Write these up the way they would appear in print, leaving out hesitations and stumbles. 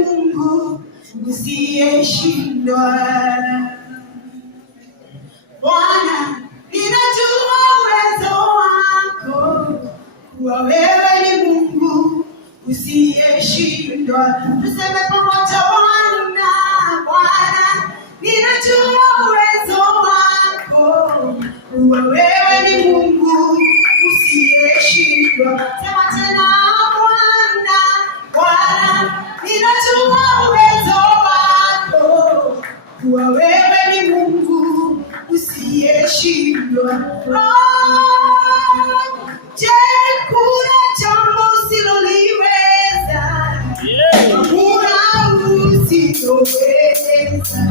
Mungu usiyeshindwa. Bwana, ninajua uwezo wako, kuwa wewe ni Mungu usiyeshindwa. Tuseme pamoja, Bwana, ninajua uwezo wako, kuwa wewe ni Mungu usiyeshindwa. Sema tena, Bwana, ninajua uwezo wako, kuwa wewe ni Mungu usiyeshindwa. Je, kuna jambo usiloliweza? Hakuna usiloweza.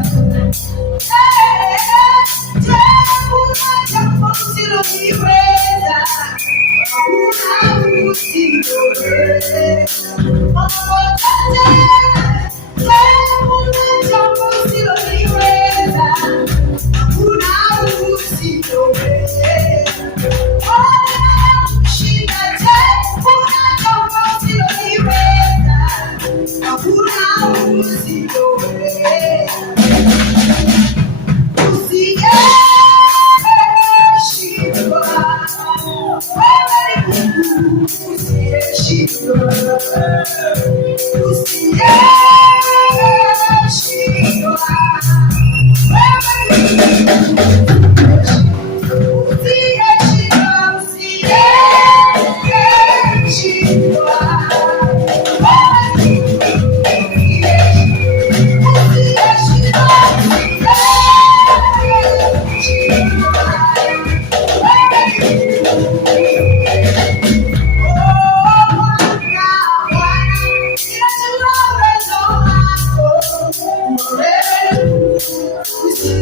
Je, kuna jambo usiloliweza? Hakuna usiloweza.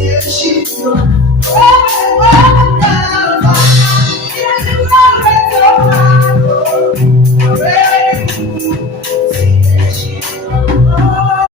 Usiyeshindwa.